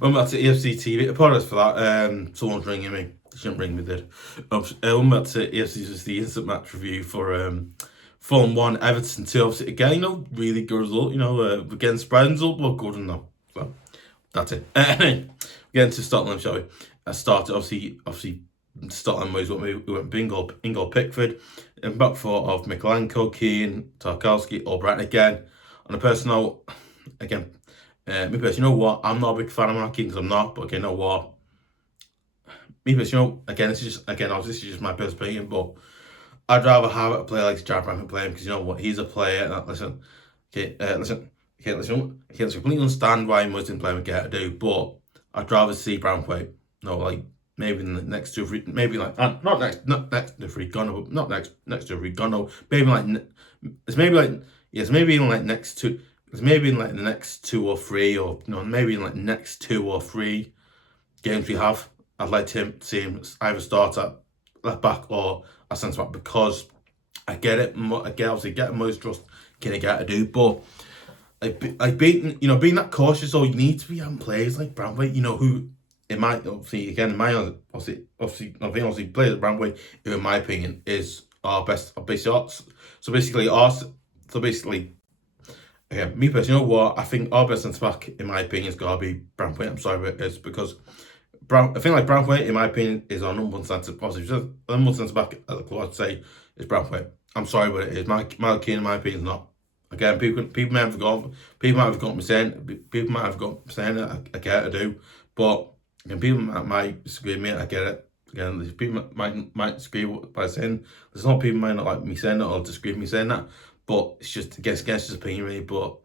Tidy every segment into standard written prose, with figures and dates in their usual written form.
Went back to EFC TV. Apologies for that. Someone's ringing me. They shouldn't ring me, did. Went back to EFC, just the instant match review for Fulham 1, Everton 2. Obviously, again, really good result. Against Brighton's up, but good enough. So, that's it. Anyway, getting to Scotland, shall we? I started, obviously, Scotland was what we went bingo, Pickford, and back four of Mykolenko, Keane, Tarkowski, O Brien again. On a personal, again, me personally, you know what? I'm not a big fan of my Keane because I'm not, but okay, you know what? Me personally, again, this is just my personal opinion, but I'd rather have a player like Jack Brantwaite playing because you know what? He's a player. Listen, completely understand why most didn't play him get to do, but I'd rather see Brantwaite. No, like maybe in the next 2 or 3, maybe like not next to 3 Gunner, but not next to 3 Gunner. Maybe maybe in like next 2. It's maybe in like the next 2 or 3, or maybe in like next 2 or 3 games we have. I'd like to see him either start at left back or a centre back because I get it. Obviously get most trust can I get to do, but like being that cautious, so you need to be having players like Brantwaite, who it might obviously again in my obviously players like Brantwaite, who in my opinion is our best basic. So basically me personally, you know what? I think our best centre back, in my opinion, is gotta be Brantwaite. I'm sorry, but it's because I think like Brantwaite, in my opinion, is our number one centre. Possibly just the number one centre back at the club. I'd say is Brantwaite. I'm sorry, but it is. Keane, in my opinion, is not. Again, people might have forgotten. People might have got me saying. People might have got me saying it. I get it, I do, but again, people might disagree with me. I get it. Again, people might disagree by saying. There's not people might not like me saying that or disagree with me saying that. But it's just against his opinion, really. But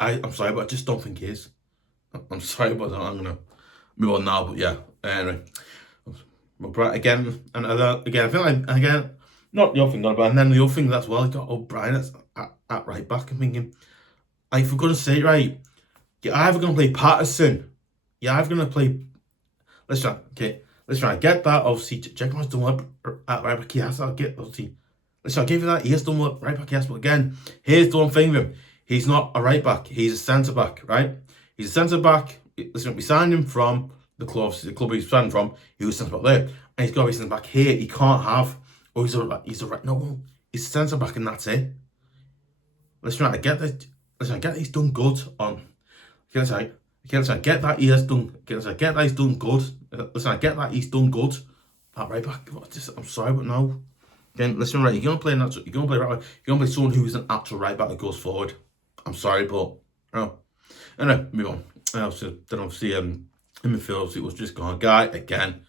I'm sorry, but I just don't think he is. I'm sorry, but I'm gonna move on now. But yeah, anyway. But again, and again, I feel like again, not the other thing, but and then the other thing as well. He got O Brien at right back. I'm thinking, like, for goodness sake, right? You're either gonna play Patterson, you're either gonna play. Let's try. Get that. Obviously, Jekyll's done well at right back. He has to get obviously. Listen, I'll give you that. He has done well right back, yes, but again, here's the one thing with him. He's not a right back. He's a centre back, right? He's a centre back. Listen, we signed him from the club he's signed from. He was centre back there, and he's got to be centre back here. He can't have. Oh, he's a right. No, he's a centre back, and that's it. Listen, I get that. Listen, I get that he's done good on. I get that he has done. I get that he's done good. Listen, I get that he's done good. That right back. I'm sorry, but no. Again, listen, right, you're gonna play right back. You're gonna play someone who is an actual right back that goes forward. I'm sorry, but no. Anyway, move on. Then obviously in midfield it was just gone. Gueye again,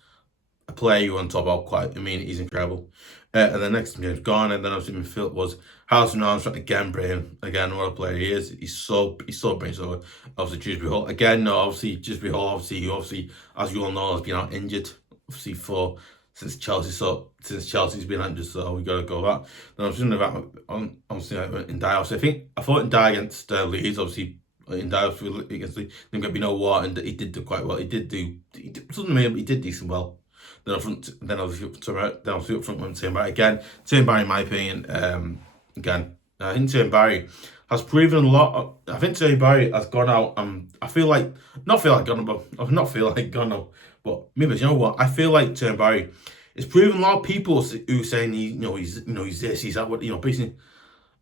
a player you on top of quite. I mean, he's incredible. And the next game was Garner. And then obviously midfield was Armstrong again. Brilliant. Again, what a player he is. He's so brilliant. So obviously Dewberry Hall again. No, obviously Dewberry Hall. Obviously, as you all know, has been out injured. Obviously since Chelsea's been injured, so we gotta go that. Then I was thinking about obviously Ndiaye. I thought Ndiaye against Leeds, obviously Ndiaye against Leeds, didn't get war, and he did do quite well. He did something to me, but he did decent well. Then obviously up front when Dewberry again. Dewberry, in my opinion, again, I think Dewberry has proven a lot. I think Dewberry has gone out. But maybe you know what? I feel like Dewberry is proving a lot of people who saying he's this, he's that. What basically.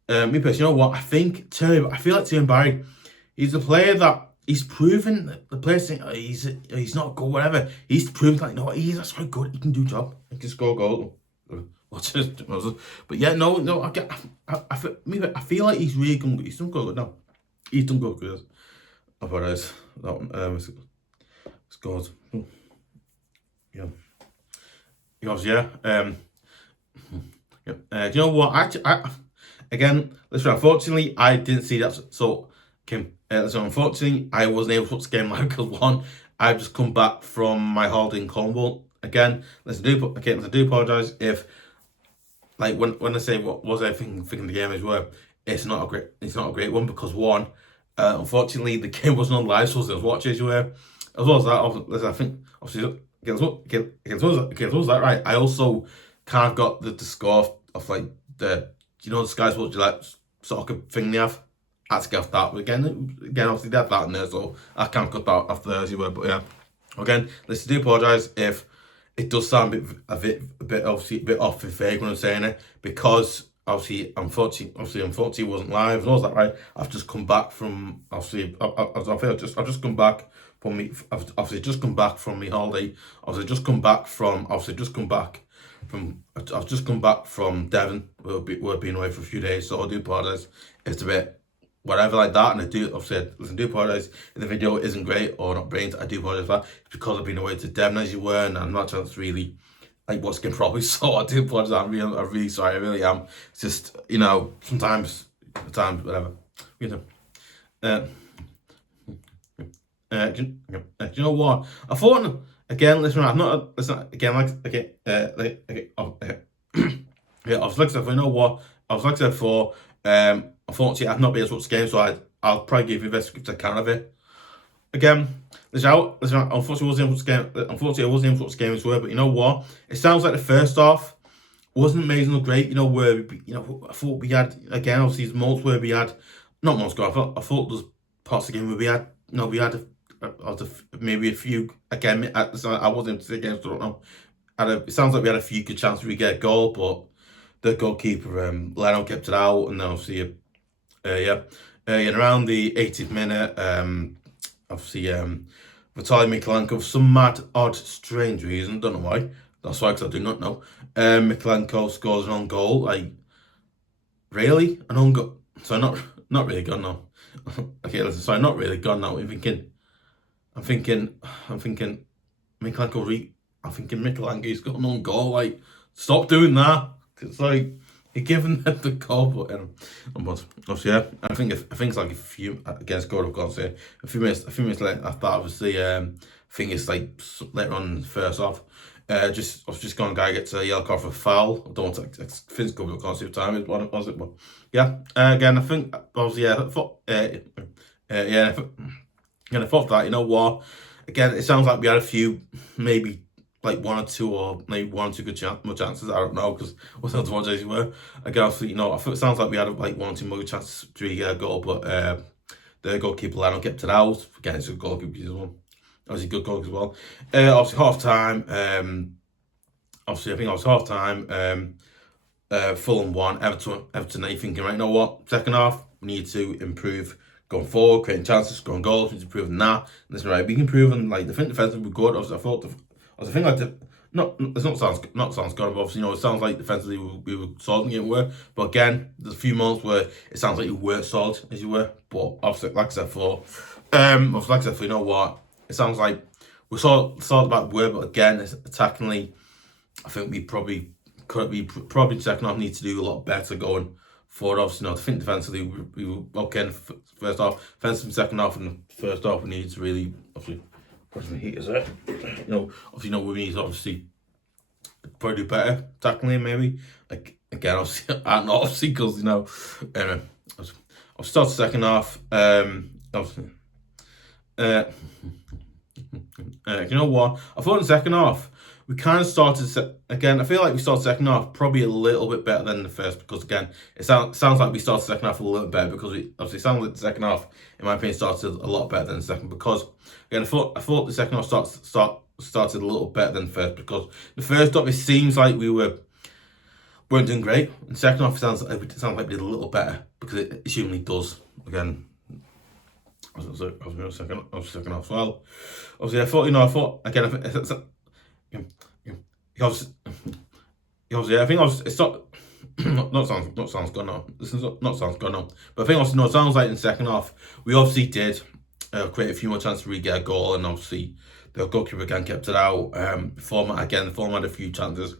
Me personally, you know what? I feel like Dewberry, he's a player that he's proven. The player saying he's not good, whatever. He's proven that he's actually good. He can do job. He can score goals. But yeah, no. I feel like he's really good. He's done good now. He's done good because I apologize. That one scored. Yeah. Because yeah. You know what? Again, listen. Unfortunately, I didn't see that. So, unfortunately, I wasn't able to put this game live because one, I've just come back from my holiday in Cornwall. Again, I do apologise if, like, when I say what was I thinking the game is worth, it's not a great one because one, unfortunately, the game wasn't on live, so I was watching as you were. As well as that, I think obviously against that, right? I also kind of got the score of like the Sky Sports Gillette soccer thing they have. had to get off that. But again, obviously they had that in there, so I can't cut that after as you were. But yeah, again, listen, I do apologise if it does sound a bit obviously a bit off the vague when I'm saying it, because obviously unfortunately it wasn't live and all that, right? I've just come back from obviously I've just come back from me. I've obviously just come back from my holiday. I've just come back from Devon. We've been away for a few days, so I do apologise. It's a bit whatever like that, and I do obviously listen. I do apologise if the video isn't great or not brilliant. I do apologise for that. It's because I've been away to Devon as you were, and I'm not chance really like what's going properly. So I do apologise. I'm really sorry. I really am. It's just sometimes whatever. Do you know what? I thought again. Listen, I'm not. Listen again. Yeah, I was like I said, you know what? I was like I said before. Unfortunately, I've not been able to watch the game, so I'll probably give you the best script I can of it. Again, unfortunately, I wasn't able to game. Unfortunately, I wasn't able to watch the game as well. But you know what? It sounds like the first half wasn't amazing or great. Where I thought we had again. Obviously, these moments where we had not moments ago. I thought there was parts of the game where we had maybe a few again. I wasn't able to say again, so I don't know. It sounds like we had a few good chances to get a goal, but the goalkeeper Leno kept it out, and then obviously and around the 80th minute, obviously Mykolenko, for some mad, odd, strange reason, don't know why. That's why, because I do not know. Mykolenko scores an own goal. Like, really, an own goal? So not really gone now. Okay, listen. So not really gone now. I'm thinking. Mykolenko's got an own goal. Like, stop doing that. It's like you're giving them the goal, but obviously, yeah. I think it's like a few against God, I've got to say a few minutes later after that, obviously, I think it's like later on in the first half. I was just going, Gueye gets a yellow card for a foul. I don't want to physical, but I can't see what time it was. But yeah, again, I think obviously, I thought that, you know what? Again, it sounds like we had a few, maybe like one or two good chances. I don't know, because wasn't as much as you were. Again, obviously, it sounds like we had like one or two more chances to get a goal, but the goalkeeper Leno kept it out. Again, it's a goalkeeper as well. Obviously, good goal as well. Obviously, half time. Obviously, I think it was half time. Fulham won. Everton. Are you thinking, right? You know what? Second half, we need to improve going forward, creating chances, scoring goals. We need to improve on that. And listen, right, we can improve on like the defensive. We're good. Obviously, I think like not sounds good, but obviously it sounds like defensively we were solid in work. But again, there's a few moments where it sounds like you weren't solid as you were. But obviously, like I said before, you know what? It sounds like we're solid about the word, but again, attackingly, I think we probably second half need to do a lot better going forward. Obviously, I think defensively we were okay in the first half. Defensively, second half, and the first half we need to really obviously. Heat is it? We need to obviously probably do better tackling maybe. Like again, obviously, because I'll start the second half. Obviously, you know what? I thought in the second half we kind of started again. I feel like we started second half probably a little bit better than the first, because again, it sounds like we started second half a little bit better, because we obviously sounds like the second half, in my opinion, started a lot better than the second, because again, I thought the second half started a little better than the first, because the first half it seems like we weren't doing great. In the second half it sounds like we did a little better, because it usually does. Again, I was second half as well. Obviously, I thought again. Obviously, I think it's not sounds good now. This is not sounds good now. But I think obviously, it sounds like in the second half we obviously did create a few more chances to really get a goal, and obviously the goalkeeper again kept it out. Fulham had a few chances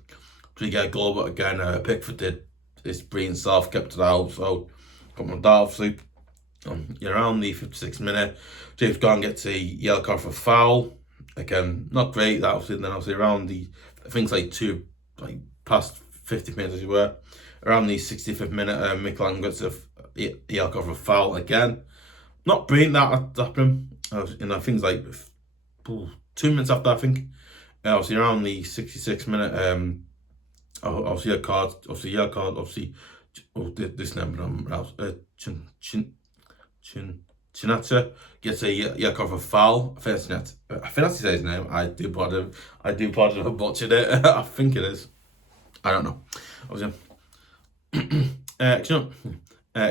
to get a goal, but again, Pickford did his brilliant self, kept it out. So come on, that obviously. Around the 56th minute, James Garner gets a yellow card for a foul. Again, not great. That obviously, then obviously around the past 50 minutes as you were. Around the 65th minute, Mykolenko gets a yellow card for a foul again. Not brilliant that happened. Things like 2 minutes after, I think. Obviously around the 66th minute, obviously yellow card. This number, Chinata gets a Yakov foul. I think that's his name. I do pardon for butchering it. I think it is. I don't know. Do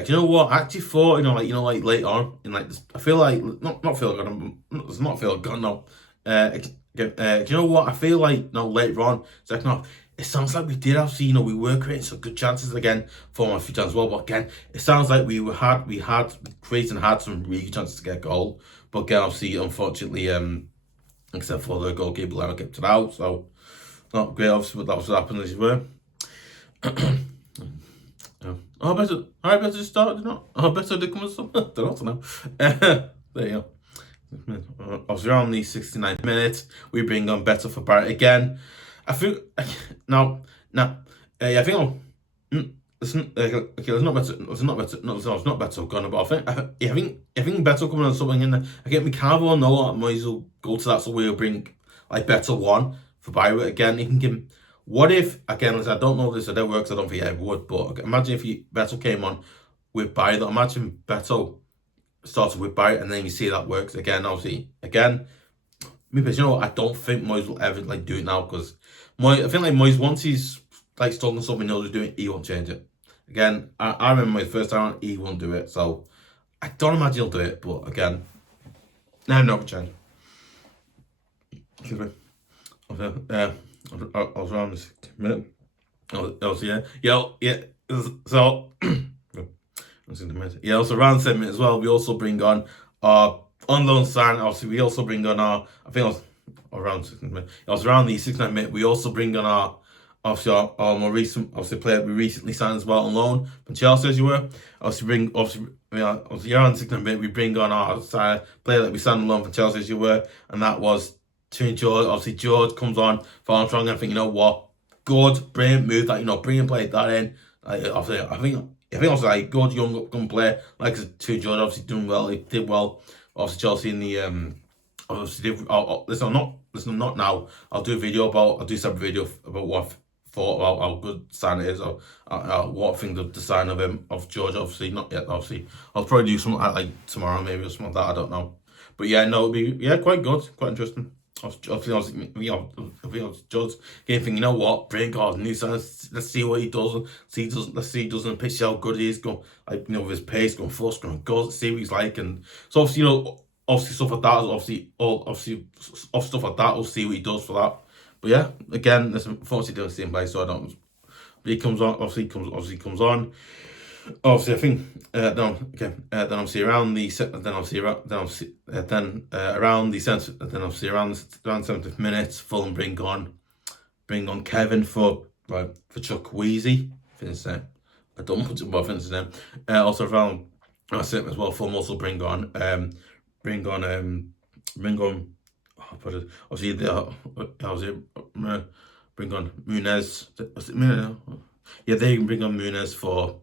you know what? I actually thought, like later on in like this, I feel like not feel good. It's not feel good. No. Do you know what? I feel like later on, second half, it sounds like we did obviously, we were creating some good chances again for a few times as well. But again, it sounds like we had created and had some really good chances to get a goal. But again, obviously, unfortunately, except for the goalkeeper, Leno kept it out. So not great, obviously, but that was what happened as you were. I better just start, I better did come with some. Don't know. There you go. Obviously, around the 69th minute, we bring on Beto for Barrett again. I feel now. I think it's not better. It's not better. Garner, but I think Beto coming on something in there. I think we can't all know that Moyes will go to that, so we'll bring like Beto one for Barrett again. He can give him. What if, again, I don't know if this idea works, I don't think it would, but imagine if Beto came on with Barry, imagine Beto started with Barry, and then you see that works again, obviously. Again, maybe, I don't think Moyes will ever do it now, because I think Moyes, once he's stolen something he knows he's doing, he won't change it. Again, I remember my first time, he won't do it, so I don't imagine he'll do it, but again, no change. Excuse me. Okay, I was around this minute. So, also around 7 minutes as well. We also bring on our on loan sign. Obviously, we also bring on our. I think it was around 6 minutes. It was around the 69th minute. We also bring on our more recent player we recently signed as well on loan from Chelsea, as you were. Obviously around the 69th minute. We bring on our player that we signed on loan from Chelsea, as you were, and that was. George, obviously George comes on for Armstrong, and I think what, good, brilliant move that brilliant play that in. I think also like good young player like to George, obviously doing well. He did well. Obviously Chelsea in the obviously did. Listen, not now. I'll do a separate video about what I thought about how good sign it is, or what I think of the sign of him of George. Obviously not yet. Obviously I'll probably do something like tomorrow maybe or something like that. I don't know, but it'll be quite good, quite interesting. Obviously, George game thing. What? Bring God, new signs. Let's see what he does. Let's see he does in the pitch. How good he is. Going with his pace, going force, going goals. Let's see what he's like. And so obviously stuff like that. Obviously stuff like that. We'll see what he does for that. But again, listen, unfortunately doing the same play, so I don't. But he comes on. Obviously comes on. Obviously, I think then obviously around the 70th minute, Fulham bring on Kevin for chukwuze. I think his name. I don't put it above his name. Also around that's it as well. Fulham also bring on bring on muniz. Was it muniz? Yeah, they can bring on muniz for.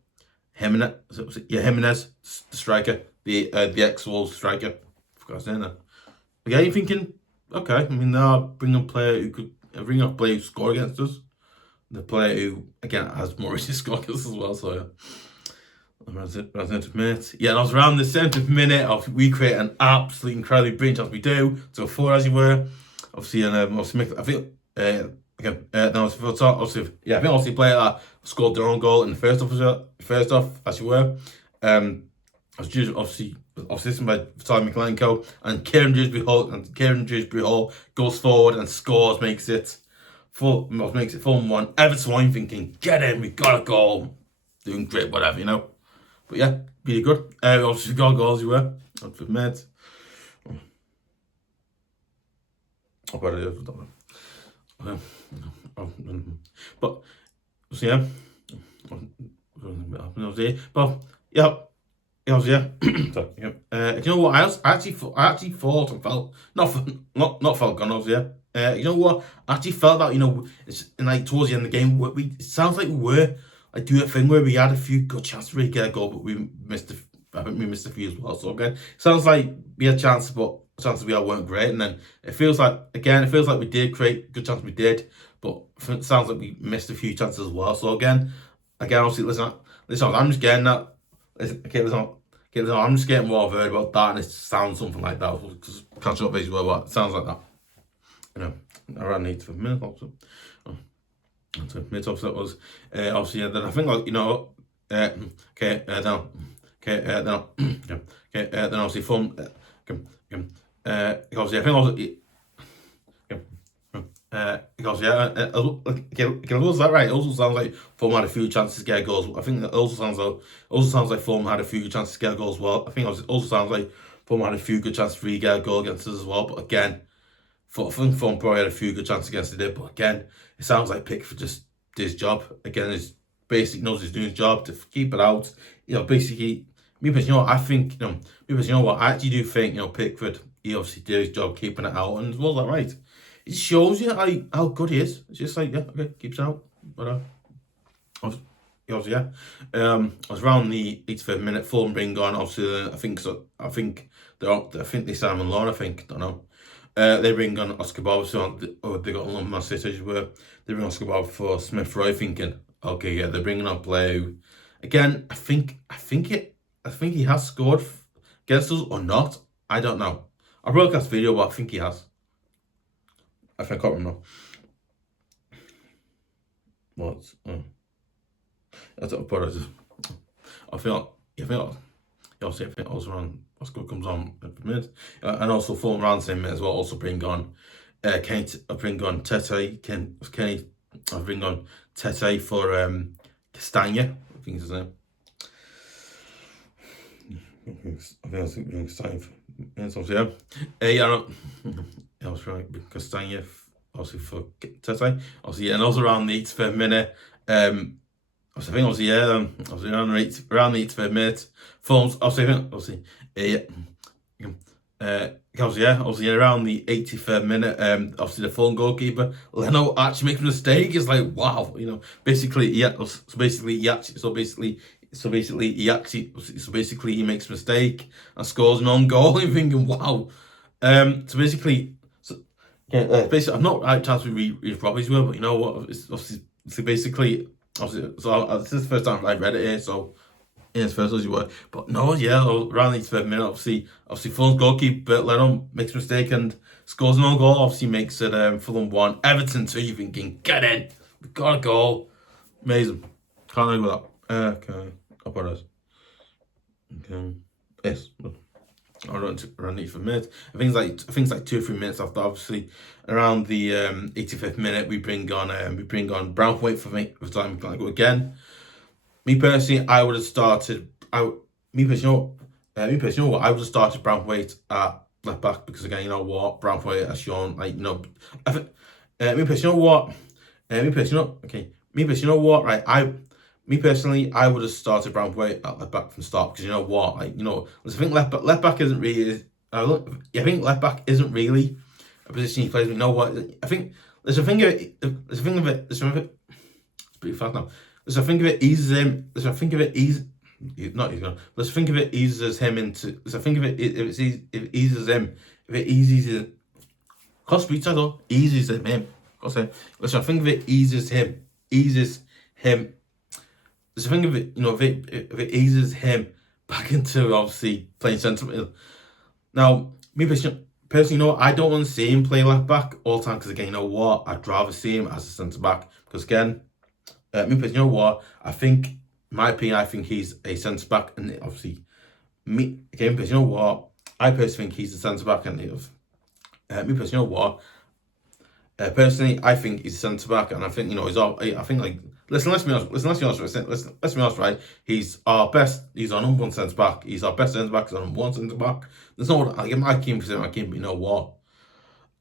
Jimenez, the striker, the ex-Wolves striker. Forgot his name there. Yeah, you're thinking, okay, I mean, they'll bring a player who could bring up a player who score against us. The player who, again, has more risky score against us as well, so around the 70th minute. Yeah, and I was around the 70th minute, we create an absolutely incredibly brilliant chance we do. So 4 as you were. Obviously, and obviously, I think, I think obviously player that scored their own goal in the first off, as you were. I was obviously assisted by Mykolenko, and Kieran Dewberry Hall goes forward and scores, makes it 4-1. Everton 1 thinking, get in, we got a goal, doing great, whatever, But yeah, really good. Obviously we got goals, you were. I'd admit. But so yeah, you know what? I actually thought and felt not felt gone off. You know what? I actually felt that it's towards the end of the game. It sounds like we were do that thing where we had a few good chances to really get a goal, but we missed. I think we missed a few as well. So again, sounds like we had chances, but chances we had weren't great. And then it feels like we did create good chances. We did, but it sounds like we missed a few chances as well. So again, obviously, listen. I'm just getting that. I'm just getting what I've heard about that, and it sounds something like that. Because catch up basically what it sounds like that. You know, around 85 minutes also. Mid obviously that was obviously then I think like then then obviously Fulham obviously I think also because it was that right. It also sounds like Fulham had a few chances to get goals. I think it also sounds like Fulham had a few chances to get goals as well. I think it also sounds like Fulham had a few good chances to get a goal against us as well. But again, I think Fulham probably had a few good chances against it. But again, it sounds like Pickford just did his job. Again, his basic knows he's doing his job to keep it out. You know, basically, me personally, I think I actually do think Pickford, he obviously did his job keeping it out, and was that right? It shows you how good he is. It's just like, yeah, okay, keeps it out. But obviously, I was around the 85th minute. Fulham bring on obviously. I think they signed him on loan. I don't know. They bring on Oscar Bobb. So they got a Man City where they bring Oscar Bobb for Smith Rowe. Thinking, okay, yeah, they're bringing on player who, again, I think he has scored against us or not. I don't know. I broadcast video, but I think he has. I can't remember. What? I don't know. I think also around Oscar comes on in a minute, and also Fulham around the same minute as well. Also bring on Kane. I bring on Tate. I bring on Tate for Castagne. I think it's his name. I think it's time for minutes, obviously, I was right, Castagne, obviously for Tate, obviously, and also around the 85th minute, obviously around the 85th minute, Fulham's, obviously around the 83rd minute, obviously the Fulham goalkeeper Leno actually makes a mistake. It's like, wow, basically he makes a mistake and scores an own goal. I'm thinking, wow. Basically, I'm not right chance to read Robbie's word, but you know what? It's basically, this is the first time I've read it here, so yeah, it's first as you were. But no, yeah, around the 85th minute, obviously Fulham's goalkeeper Leno makes a mistake and scores an own goal. Obviously makes it Fulham 1, Everton 2. You're thinking, get in, we've got a goal, amazing. Can't argue with that. Okay, up on us. Okay, yes. Around the 85th minute. I think it's like 2 or 3 minutes after. Obviously, around the 85th minute, we bring on brantwaite for me. For time can I go again? Me personally, I would have started. I would have started brantwaite at left back because again, you know what, brantwaite has shown I think me personally, I would have started Brantwaite at left back from the start because you know what, I think left back isn't really. I think left back isn't really a position he plays. But you know what? I think there's a thing of it. It's pretty fast now. There's a thing of it eases him. There's a thing of it eases. Not easy. Let's think of it eases him into. Let's think of it if it eases him. If it eases it. Cost pizza though eases him. Let's think of it eases him. There's a thing of it, if it eases him back into obviously playing centre mid. Now, me personally, I don't want to see him play left back all the time because again, you know what, I'd rather see him as a centre back because again, me personally, you know what, in my opinion, I think he's a centre back and obviously because you know what, I personally think he's a centre back and me personally, you know what, personally, I think he's a centre back and I think he's all. I think like. Let's be honest, right? He's our number one centre back. He's our best centre back. He's our number one centre back. There's no one. I get my team, but you know what?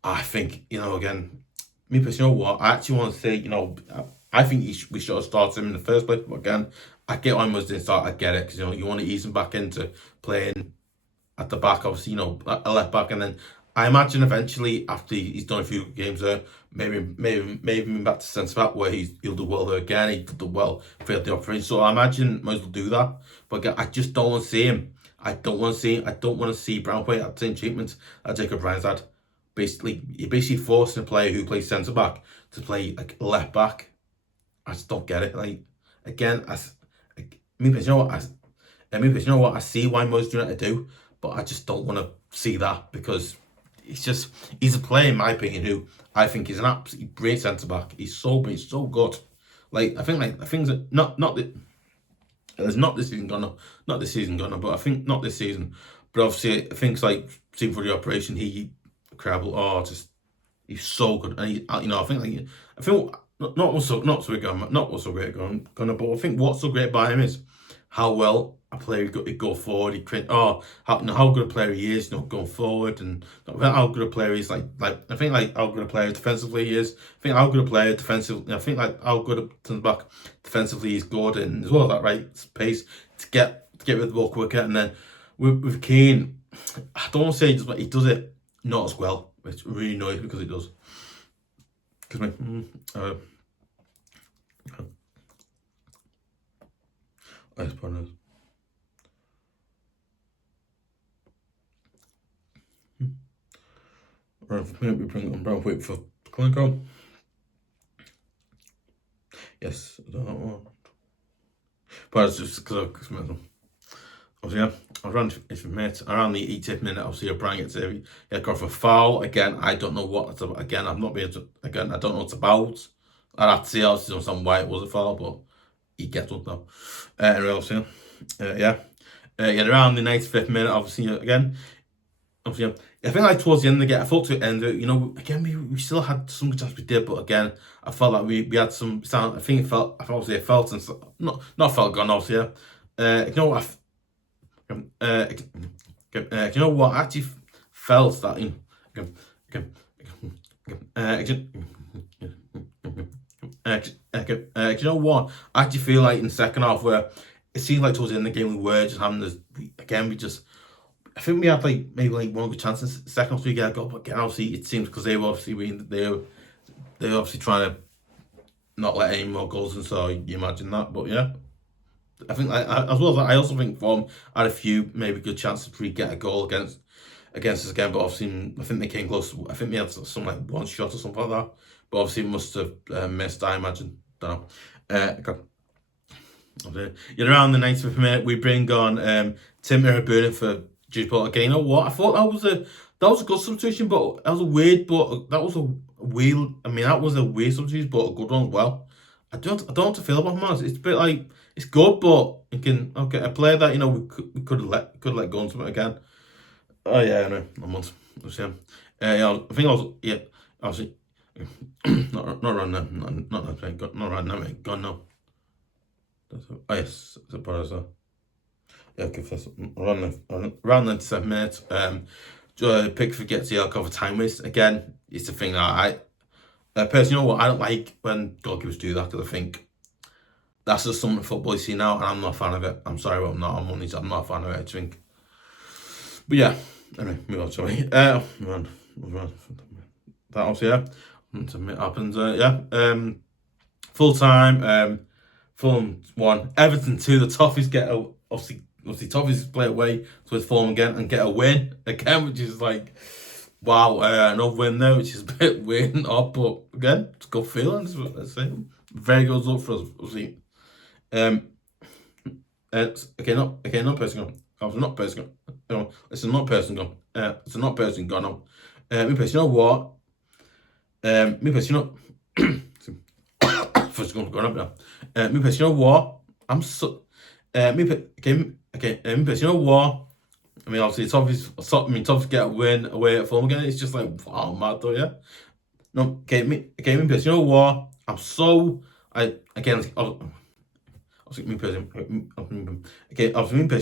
I think again, me personally, you know what? I actually want to say, I think we should have started him in the first place. But again, I get why Mus didn't start. I get it because you want to ease him back into playing at the back. Obviously, a left back, and then I imagine eventually after he's done a few games there, maybe back to centre back where he'll do well there again. He did well for the operation, so I imagine might as well do that. But again, I just don't want to see him. I don't want to see Brantwaite at the same treatment that Jacob Ryan's had. You're basically forcing a player who plays centre back to play like left back. I just don't get it. Like again, Maybe you know what, I see why most do what do, but I just don't want to see that because he's a player in my opinion who I think is an absolutely great centre back. He's so good. Like I think the things that not that it's not this season gone, but I think not this season. But obviously things like seeing for the operation, he incredible. Oh, just he's so good, and he, you know, I think not what's so great Gunner, but I think what's so great about him is how well a player he go forward. How good a player he is, you know, going forward, and how good a player he is. Like I think like how good a player defensively he is. I think how good a player defensively. I think like how good a centre back defensively he's good, and as well as that right pace to get rid of the ball quicker. And then with Keane, I don't want to say he does, but he does it not as well. It's really annoys because it does. Because I suppose. Right, for me, we bring on brantwaite for Mykolenko. Yes, I don't know what. But it's just because obviously, yeah, around the 80th minute, obviously, O Brien gets a got for a foul. Again, I don't know what it's about. Again, I've not been able to, again, I don't know what it's about. I'd have to see, obviously, understand why it was a foul, but he gets one though. Anyway, obviously, around the 95th minute, obviously, again, obviously, I think like towards the end of the game, I thought to the end of it, you know, again, we still had some good chance we did, but again, I felt like we had some sound. I think it felt, obviously it felt, and not felt gone, obviously, yeah. You know what, you know what, I actually felt that, you know what, I actually feel like in the second half where it seemed like towards the end of the game we were just having this, I think we had like maybe like one good chance in the second half to get a goal, but again, obviously it seems because they were obviously trying to not let any more goals in, so you imagine that. But yeah, I think as well as that, I also think Fulham had a few maybe good chances to get a goal against us again, but obviously I think they came close. I think they had some like one shot or something like that, but obviously must have missed, I imagine. Don't know. Around the 90th minute, we bring on iroegbunam for Dewberry. Again, you know what? I thought that was a good substitution, but that was a weird substitution, but a good one as well. I don't know what to feel about him. It's a bit like it's good, but you can a player that, you know, we could let go on something again. Oh yeah, I know. I'm on. Yeah, I think obviously not around there, not around there, mate. Gone now. Oh yes, it's a brother. Yeah, okay, first around 97 minutes. Pickford gets the yellow card for time waste. Again, it's the thing that I personally, you know what, I don't like when goalkeepers do that, because I think that's just something football you see now, and I'm not a fan of it. I'm sorry, but I'm not. I'm not a fan of it, I think. But yeah, anyway, move on. Sorry. That obviously, yeah, it happens. Full time. Fulham 1, Everton 2. The toffees get obviously toffees play away to his Fulham again and get a win again, which is like, wow, another win there, which is a bit weird and odd, but again, it's a good feeling. Let's say very good result for us. Obviously, not person gone. Not person gone. No, it's a not person gone. It's a not person gone now. Me person, you know what? Me person, you know. First going up now. Me person, you know what? I'm so. Me person, you know what? I mean, obviously, tough to get a win away at Fulham again. It's just like, wow, mad though, yeah. No, me person, you know what? I'm so. Me person, you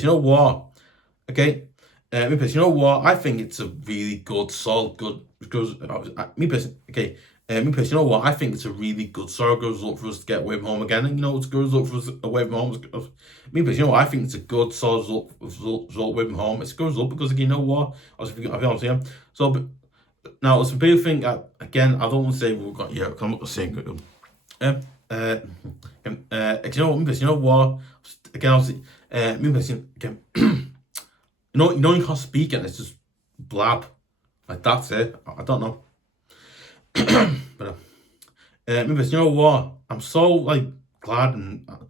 know what? Okay, me person, you know what? I think it's a really good, solid, good, because me person, you know what? I think it's a really good, solid result for us to get away from home again. And you know, it's a good result for us away from home. Me personally, you know what? I think it's a good, solid result away from home. It's a good result because, again, you know what? Yeah. So, but now, some people think, again, I don't want to say we've got, yeah, I'm not going to say good. You know what? Me personally, you know what? Again, obviously, me personally, again, you know, you can't speak and it's just blab. Like, that's it. I don't know. But you know what? I'm so like glad, and but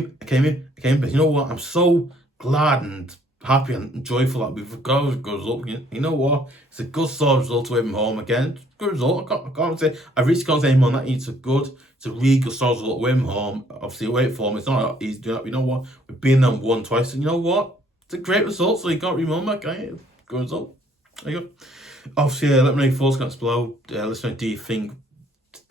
you know what? I'm so glad and happy and joyful that we've got a good result. You know what? It's a good solid result to win home again. Good result. I can't say I really can't say more than that. It's a really good solid result to win home. Obviously, away for him. It's not easy doing that. You know what? We've been them one twice, and you know what? It's a great result. So you can't remember, can you? Good result. There you go. Obviously, let me know your thoughts comments below. Listen, do you think?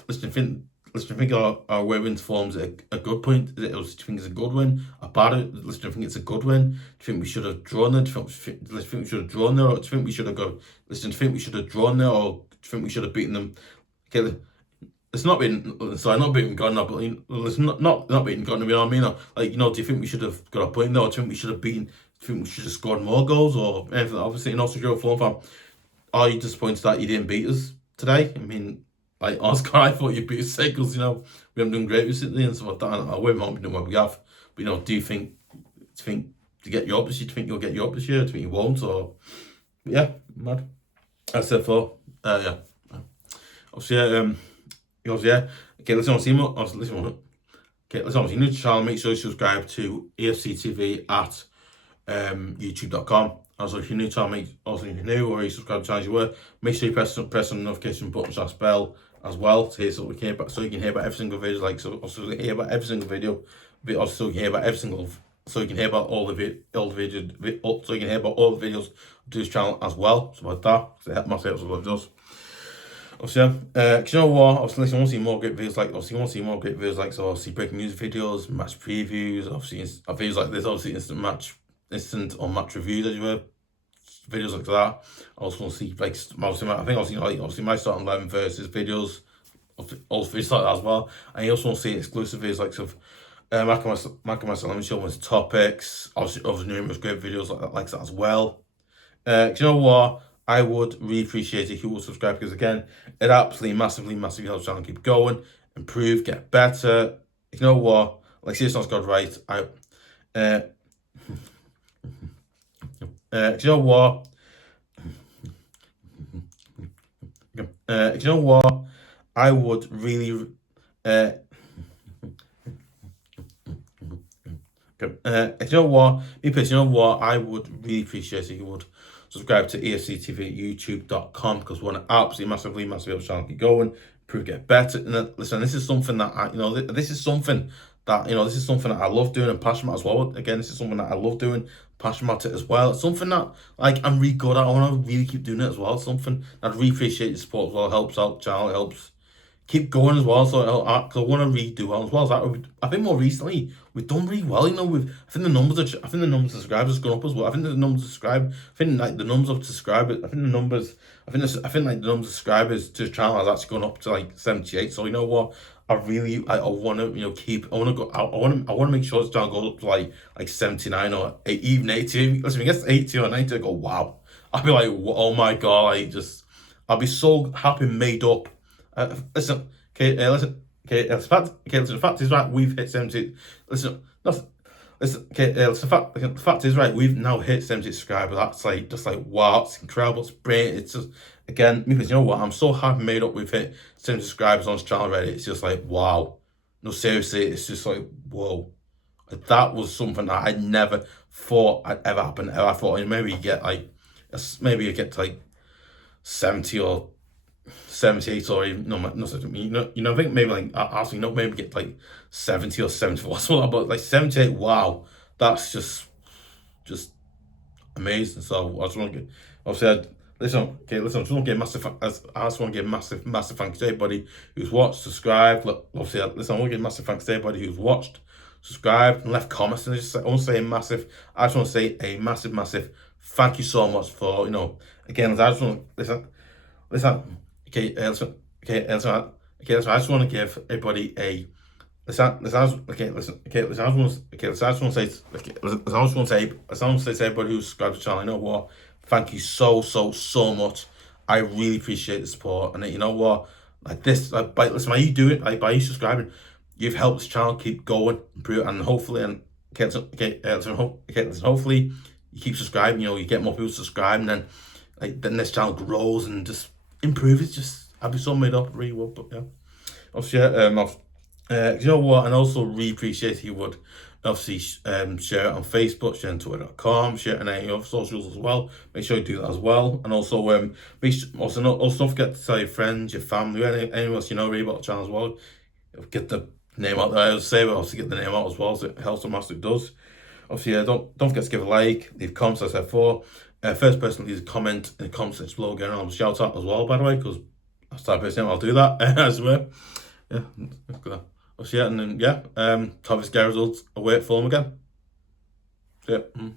Listen, I think our way into form's a good point. Do you think it's a good win? A bad? Listen, do you think it's a good win? Do you think we should have drawn there? Do you think we should have drawn there? Or do you think we should have gone? Listen, do you think we should have drawn there? Or do you think we should have beaten them? Okay, it's not beating. Sorry, not beating Garner, but it's not beating Garner. You know what I mean? Or, like, do you think we should have got a point there? Or do you think we should have beaten? Do you think we should have scored more goals or anything? Obviously, and also, you're a Fulham fan. Are you disappointed that you didn't beat us today? I mean, like Oscar, I thought you'd beat us because we haven't done great recently and stuff like that. And I won't be doing what we have. But do you think to get you up this year? Do you think you'll get you up this year? Do you think you won't? Or yeah, mad. That's it for yeah. Obviously, yeah. Okay, let's see more. Okay, let's see new channel. Make sure you subscribe to EFC TV at youtube.com. Also, if you're new to our also if you're new or you subscribe to the channel as you were, make sure you press on the notification button / bell as well to hear so you can hear about every single video, also you can hear about every single video, also you can hear about every single so you can hear about all the videos, so you can hear about all the videos to this channel as well. So like that, so it helps massive what it does. Obviously, you know what? Obviously, if you want to see more great videos like so obviously breaking news videos, match previews, obviously videos like this, obviously instant or match reviews as you were, videos like that. I also want to see obviously my starting 11 versus videos, also videos like that as well. And you also want to see exclusive videos like of Mykolenko show with topics, obviously other numerous great videos like that as well. You know what? I would really appreciate it if you would subscribe because again, it absolutely massively helps the channel keep going, improve, get better. You know what? Like seriously, got right. Do you know what? Do you know what? I would really. Do you know what? You know what? I would really appreciate it if you would subscribe to EFC TV at youtube.com because we want to absolutely massively help the channel keep going, improve, get better. And listen, this is something that this is something that I love doing and passionate about as well. Again, this is something that I love doing, passionate about it as well. It's something that I'm really good at. I want to really keep doing it as well. It's something that I really appreciate the support as well. It helps out the channel, it helps keep going as well. So I want to really do well as well as that. I think more recently we've done really well. I think the numbers of subscribers has gone up as well. I think the numbers of subscribers. I think the numbers of subscribers. I think the numbers of subscribers to the channel has actually gone up to 78. So you know what? I want to keep. I want to make sure this channel goes up to 79 or even 80. Listen, if it gets 80 or 90, I go wow. I'll be like, oh my god! I'll be so happy, made up. Listen. The fact is right. We've hit 70. Listen. The fact is right. We've now hit 70 subscribers. That's just wow. It's incredible. It's brilliant. It's just again because you know what? I'm so happy, made up. We've hit 70 subscribers on this channel already. It's just wow. No, seriously, it's just whoa. That was something that I never thought I'd ever happen. I thought maybe you get to 70 or 78 or even I think maybe maybe get 70 or 74 but 78, wow, that's just amazing. So I just want to get I just want to give massive thanks to everybody who's watched, subscribed. I want to give massive thanks to everybody who's watched, subscribed and left comments. And I just want to say a massive thank you so much for again. I just want to listen. I just want to give everybody a. I just want to say to everybody who's subscribed to the channel, you know what? Thank you so much. I really appreciate the support, and you know what? By you doing by you subscribing, you've helped this channel keep going, improve, and hopefully, hopefully you keep subscribing. You get more people to subscribe, and then this channel grows and just improve. It's just I'd be so made up really well, but yeah. Obviously, you know what? And also really appreciate if you would Obviously, share it on Facebook, share it on Twitter.com, share it on any other socials as well. Make sure you do that as well. And also, also don't forget to tell your friends, your family, anyone else you know really about the channel as well. Get the name out there. I would say, but obviously get the name out as well, so it helps the master it does. Obviously, don't forget to give a like, leave comments, as I said before. First person leaves a comment in the comment section below, getting on shout out as well, by the way, because that's the type of person I'll do that as well. Yeah, and then toffees get results away at Fulham again. So, yeah.